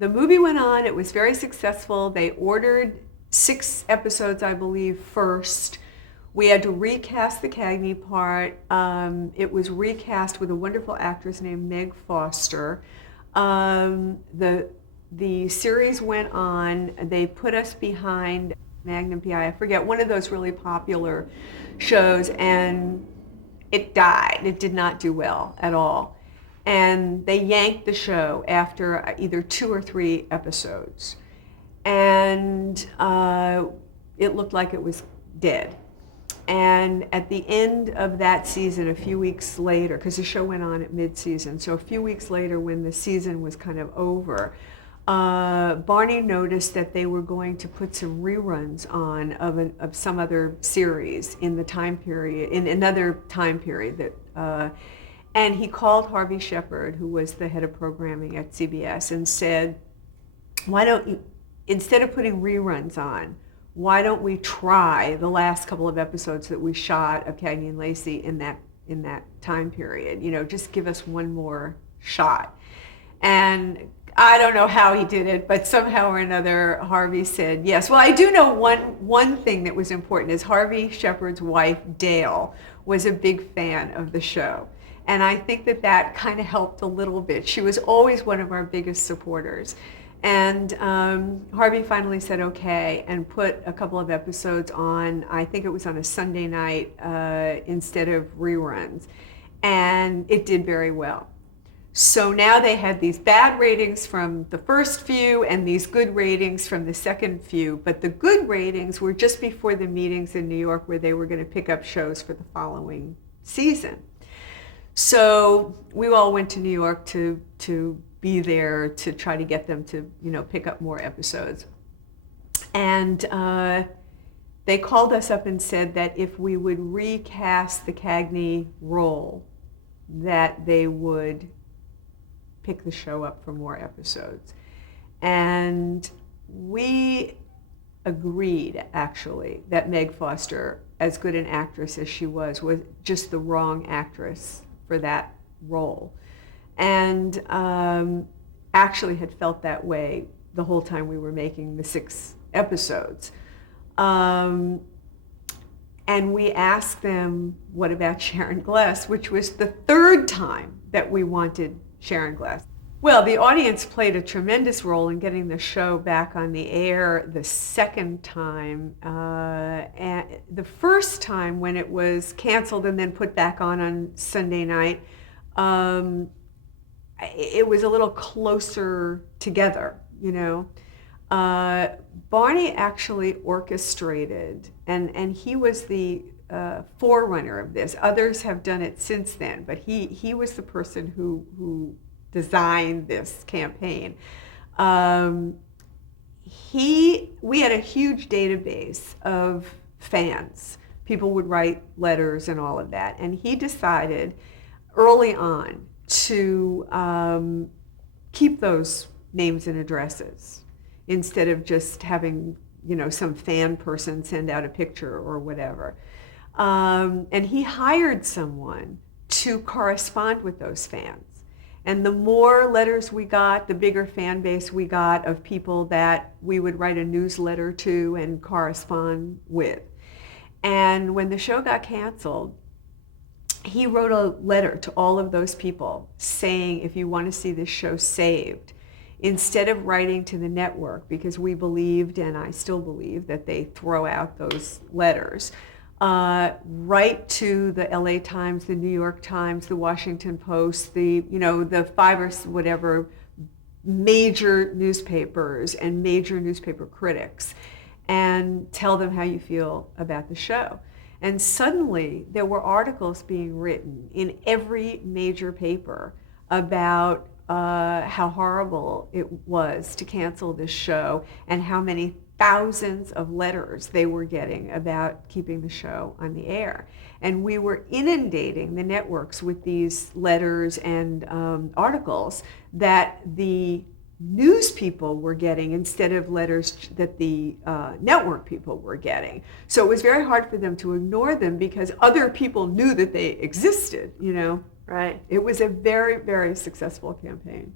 the movie went on. It was very successful. They ordered 6 episodes, I believe, first. We had to recast the Cagney part. It was recast with a wonderful actress named Meg Foster. The series went on. They put us behind Magnum PI. I forget, one of those really popular shows, and it died. It did not do well at all. And they yanked the show after either 2 or 3 episodes. And it looked like it was dead. And at the end of that season, a few weeks later, because the show went on at mid-season, so a few weeks later when the season was kind of over, Barney noticed that they were going to put some reruns on of some other series in the time period, in another time period that, and he called Harvey Shepard, who was the head of programming at CBS, and said, why don't you, instead of putting reruns on, why don't we try the last couple of episodes that we shot of Cagney and Lacey in that time period? You know, just give us one more shot. And I don't know how he did it, but somehow or another, Harvey said yes. Well, I do know one thing that was important is Harvey Shepard's wife, Dale, was a big fan of the show. And I think that kind of helped a little bit. She was always one of our biggest supporters. And Harvey finally said okay and put a couple of episodes on, I think it was on a Sunday night instead of reruns. And it did very well. So now they had these bad ratings from the first few and these good ratings from the second few. But the good ratings were just before the meetings in New York where they were going to pick up shows for the following season. So we all went to New York to be there to try to get them to, you know, pick up more episodes. And they called us up and said that if we would recast the Cagney role, that they would pick the show up for more episodes. And we agreed, actually, that Meg Foster, as good an actress as she was just the wrong actress for that role. And actually had felt that way the whole time we were making the 6 episodes. And we asked them, what about Sharon Gless, which was the 3rd time that we wanted Sharon Gless. Well, the audience played a tremendous role in getting the show back on the air the 2nd time. And the first time when it was canceled and then put back on Sunday night, it was a little closer together, you know. Barney actually orchestrated, and he was the forerunner of this. Others have done it since then, but he was the person who designed this campaign. We had a huge database of fans. People would write letters and all of that, and he decided early on to keep those names and addresses instead of just having, you know, some fan person send out a picture or whatever. And he hired someone to correspond with those fans. And the more letters we got, the bigger fan base we got of people that we would write a newsletter to and correspond with. And when the show got canceled, he wrote a letter to all of those people saying, if you want to see this show saved, instead of writing to the network, because we believed, and I still believe, that they throw out those letters, write to the LA Times, the New York Times, the Washington Post, the 5 or whatever major newspapers and major newspaper critics, and tell them how you feel about the show. And suddenly there were articles being written in every major paper about how horrible it was to cancel this show and how many thousands of letters they were getting about keeping the show on the air. And we were inundating the networks with these letters and articles that the news people were getting instead of letters that the network people were getting. So it was very hard for them to ignore them because other people knew that they existed, you know. Right. It was a very, very successful campaign.